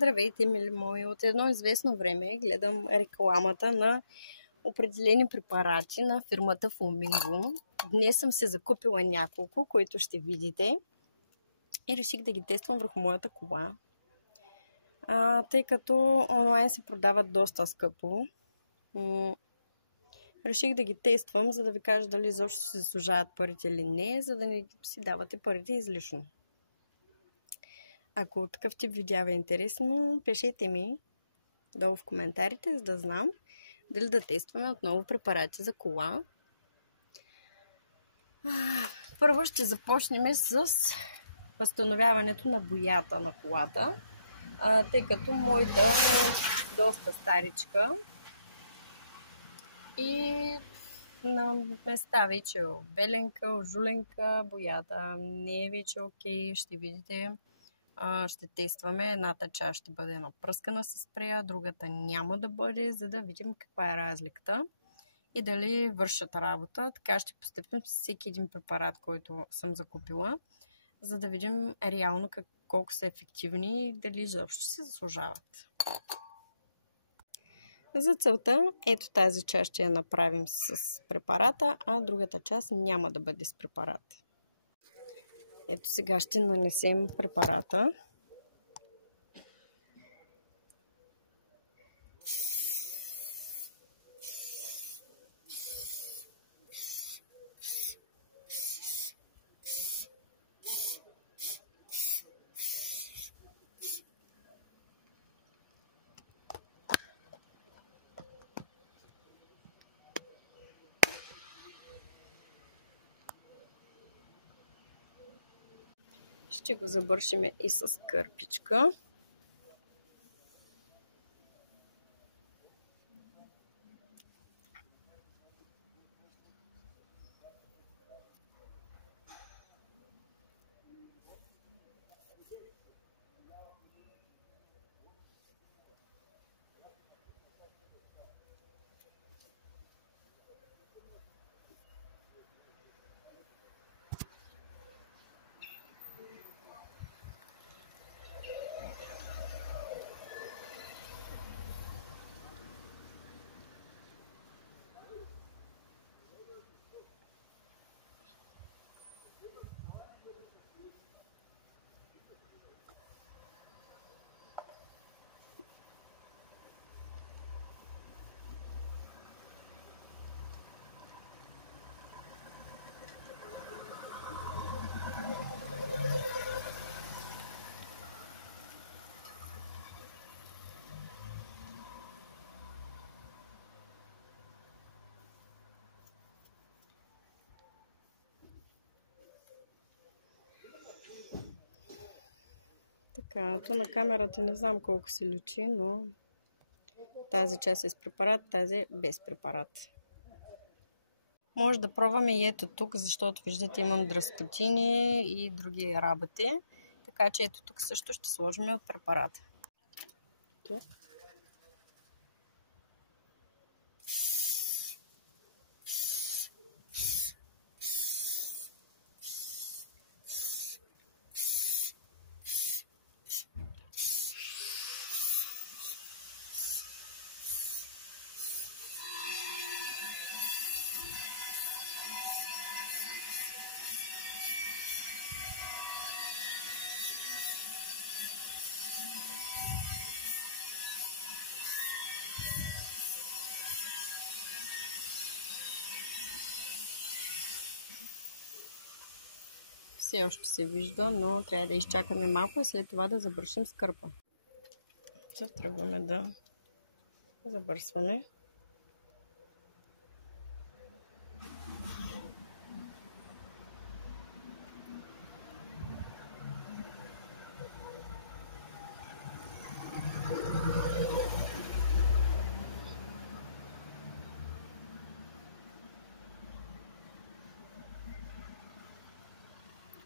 Здравейте, мили мои! От едно известно време гледам рекламата на определени препарати на фирмата Flamingo. Днес съм се закупила няколко, които ще видите. И реших да ги тествам върху моята кола. Тъй като онлайн се продават доста скъпо, реших да ги тествам, за да ви кажа дали защо се заслужават парите или не, за да не си давате парите излишно. Ако такъв тип видео е интересно, пишете ми долу в коментарите, за да знам дали да тестваме отново препарати за кола. Първо ще започнем с възстановяването на боята на колата, тъй като моята е доста старичка и на места вече е беленка, ожуленка, боята не е вече окей, ще видите. Ще тестваме. Едната част ще бъде напръскана с спрея, другата няма да бъде, за да видим каква е разликата и дали вършат работа. Така ще постъпим с всеки един препарат, който съм закупила, за да видим реално колко са ефективни и дали изобщо се заслужават. За целта ето тази част ще я направим с препарата, а другата част няма да бъде с препарата. Ето сега ще нанесем препарата. Ще го забършим и с кърпичка. Така, на камерата не знам колко се личи, но тази част е с препарат, тази е без препарат. Може да пробваме и ето тук, защото виждате имам дръскотини и други работи. Така че ето тук също ще сложим от препарата. Тук. Все още се вижда, но трябва да изчакаме малко и след това да забършим с кърпа. Тръгваме да забърсваме.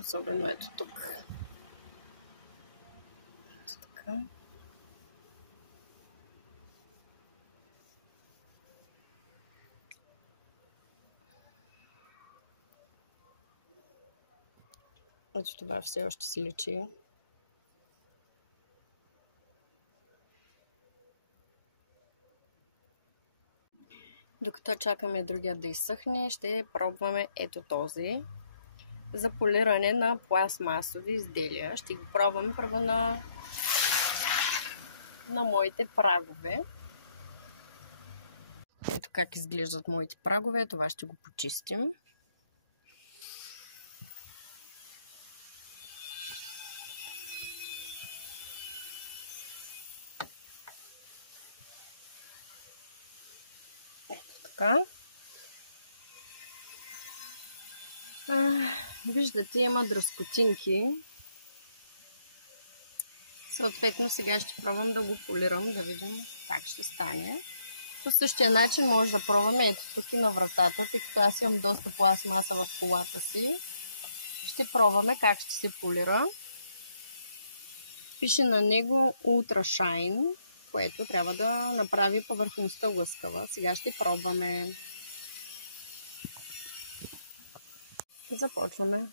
Особено ето тук. Така. Ето това все още си личи. Докато чакаме другия да изсъхне, ще пробваме ето този за полиране на пластмасови изделия. Ще го пробваме първо на моите прагове. Ето как изглеждат моите прагове. Това ще го почистим. Ето така. Виждате, има дръскотинки. Съответно, сега ще пробвам да го полирам, да видим как ще стане. По същия начин може да пробваме ето тук и на вратата, тъй като аз имам доста пластмаса в колата си. Ще пробваме как ще се полира. Пише на него Ultra Shine, което трябва да направи повърхността лъскава. Сега ще пробваме. Започваме.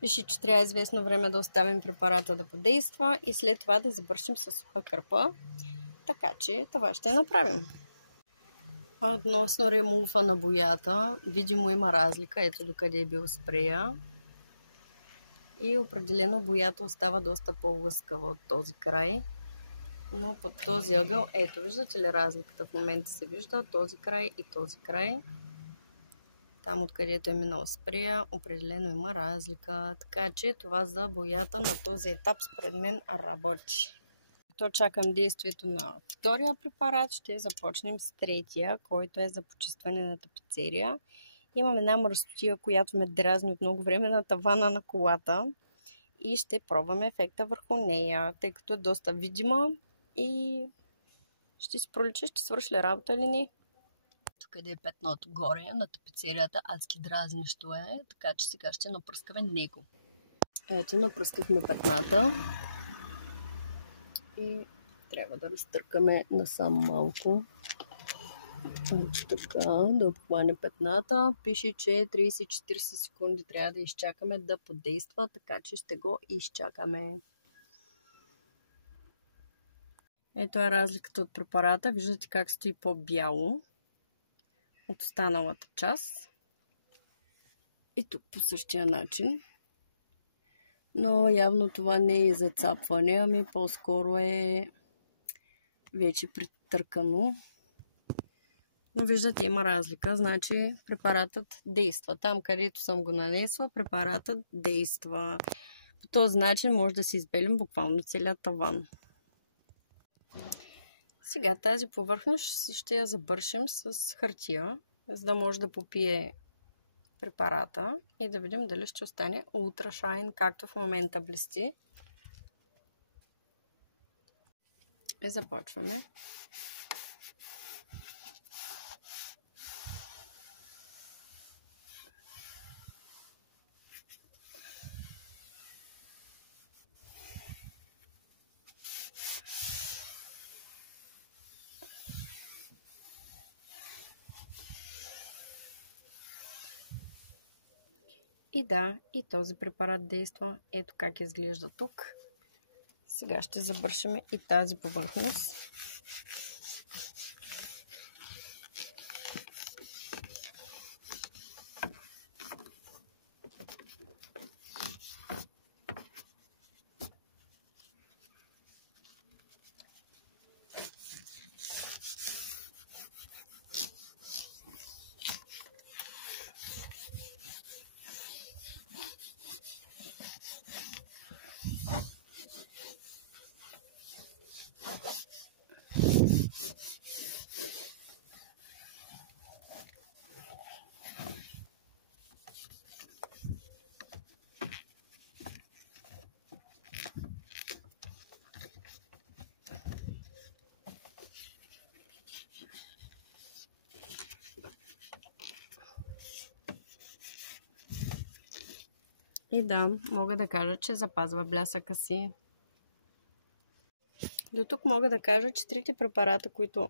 Пише, че трябва известно време да оставим препарата да подейства и след това да завършим с суха кърпа. Така че това ще направим. Относно ремулфа на боята, видимо има разлика. Ето докъде е бил спрея. И определено боята остава доста по-лъскава от този край. Но под този ъгъл, ето виждате ли разликата? В момента се вижда този край и този край. Там откъдето е минал спрея, определено има разлика. Така че това за боята на този етап според мен работи. То чакам действието на втория препарат. Ще започнем с третия, който е за почистване на тапицерия. Имам една мръсотия, която ме дразни от много време на тавана на колата. И ще пробваме ефекта върху нея, тъй като е доста видима и ще си пролича, ще свърши ли работа или не. Тук е петното горе на тапицерията, адски дразнещо е, така че сега ще напръскаме него. Ето, напръскахме петната и трябва да разтъркаме насам малко. Ето така, да обхване петната. Пише, че 30-40 секунди трябва да изчакаме да подейства, така че ще го изчакаме. Ето е разликата от препарата. Виждате как стои по-бяло от останалата част. И тук по същия начин. Но явно това не е зацапване, ами по-скоро е вече притъркано. Но виждате, има разлика. Значи препаратът действа. Там, където съм го нанесла, препаратът действа. По този начин може да се избелим буквално целият таван. Сега тази повърхност ще я забършим с хартия, за да може да попие препарата и да видим дали ще остане Ultra Shine, както в момента блести. И започваме. И да, и този препарат действа. Ето как изглежда тук. Сега ще забършим и тази повърхност. И да, мога да кажа, че запазва блясъка си. До тук мога да кажа, че трите препарата, които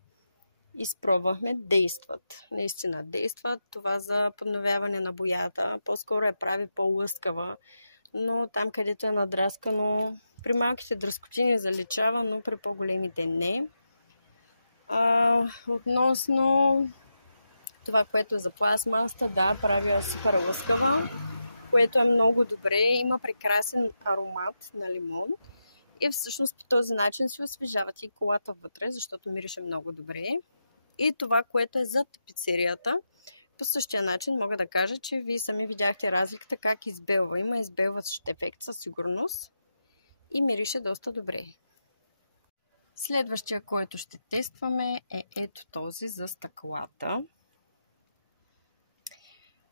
изпробвахме, действат. Наистина действат. Това за подновяване на боята по-скоро я прави по-лъскава, но там, където е надраскано, при малките дръскотини заличава, но при по-големите не. Относно това, което е за пластмасата, да, прави я супер лъскава, което е много добре. Има прекрасен аромат на лимон и всъщност по този начин си освежавате и колата вътре, защото мирише много добре. И това, което е за тапицерията, по същия начин мога да кажа, че вие сами видяхте разликата как избелва. Има избелващ ефект със сигурност и мирише доста добре. Следващия, който ще тестваме, е ето този за стъклата.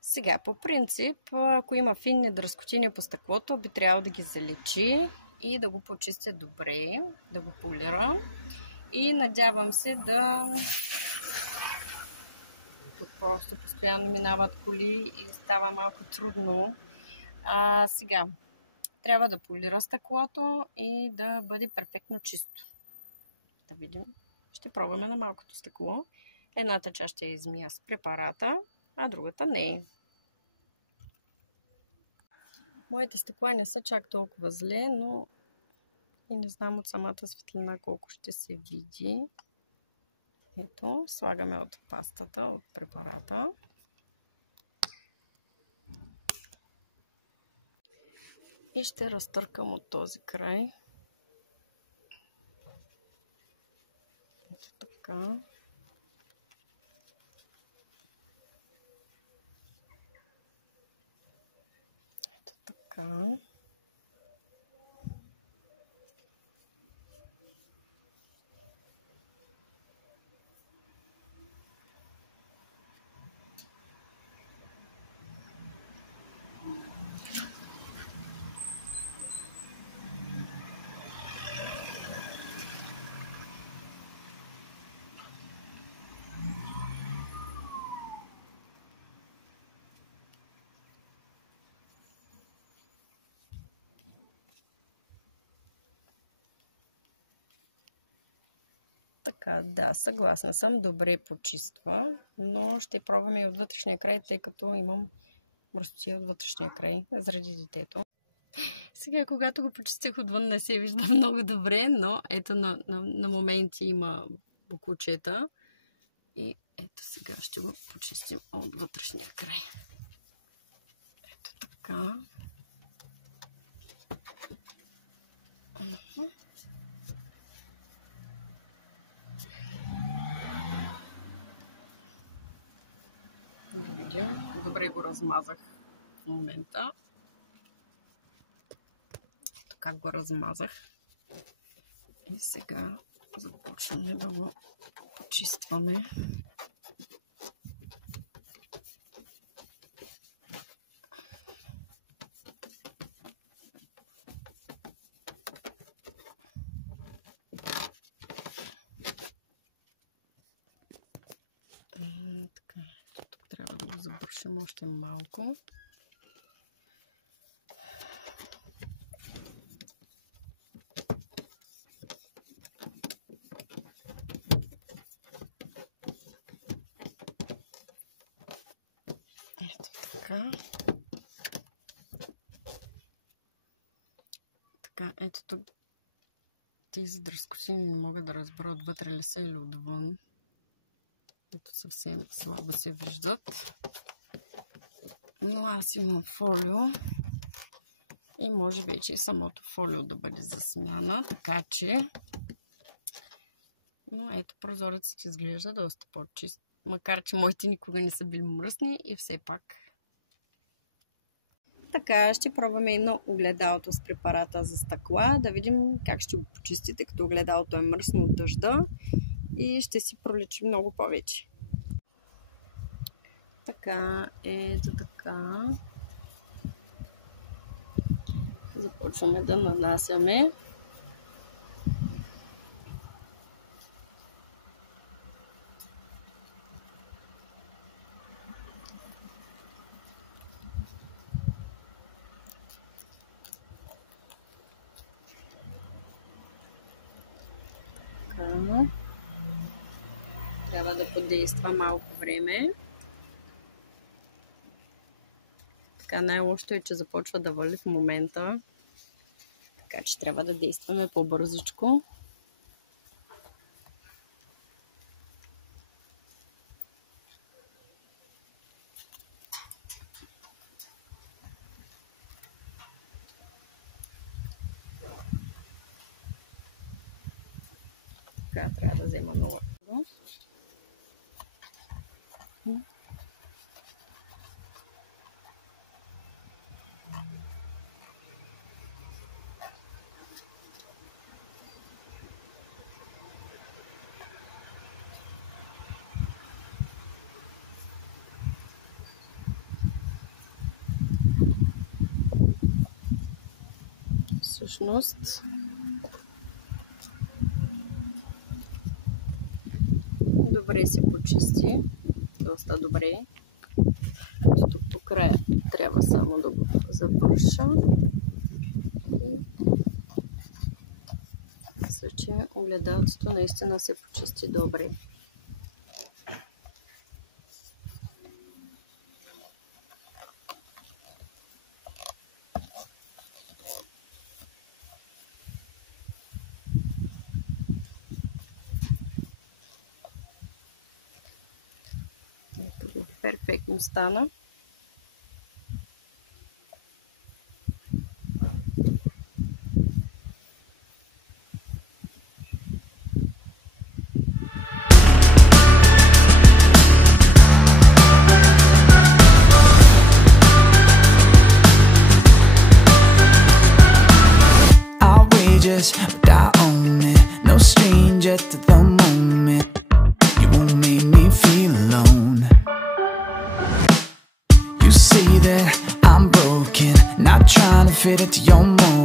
Сега, по принцип, ако има финни дръскотини по стъклото, би трябвало да ги заличи и да го почисти добре, да го полира. И надявам се да... Тук просто постоянно минават коли и става малко трудно. Сега, трябва да полира стъклото и да бъде перфектно чисто. Да видим. Ще пробваме на малкото стъкло. Едната част ще я измия с препарата, а другата не. Моите стъкла не са чак толкова зле, но и не знам от самата светлина колко ще се види. Ето, слагаме от пастата, от препарата. И ще разтъркам от този край. Ето така. Ето така. Така, да, съгласна съм. Добре почиства, но ще пробваме и от вътрешния край, тъй като имам мръсотия от вътрешния край, заради детето. Сега, когато го почистих отвън, не се вижда много добре, но ето на моменти има букучета. И ето сега ще го почистим от вътрешния край. Ето така. Добре го размазах в момента. Така го размазах. И сега започваме да го почистваме. Така, тук трябва да го забършим още малко. Така, ето тук тези дръскотини не мога да разбера отвътре ли са или отвън. Ето съвсем слабо се виждат. Но аз имам фолио и може вече и самото фолио да бъде за смяна, така че... Но ето прозорецът изглежда доста по-чист. Макар че моите никога не са били мръсни и все пак. Така, ще пробваме едно огледалото с препарата за стъкла, да видим как ще го почистите, като огледалото е мръсно от дъжда и ще си проличи много повече. Така, ето така. Започваме да нанасяме. действа малко време. Така най-лошото е, че започва да вали в момента. Така че трябва да действаме по-бързичко. Така, трябва да взема много. Всъщност добре се почисти, доста добре. Тук по края трябва само да го завърша. Мисля, че огледалцето наистина се почисти добре. Перфектно стана. Outrageous, but I own it. No stranger to the moment. You won't make me feel alone. You see that I'm broken, not trying to fit into your mold.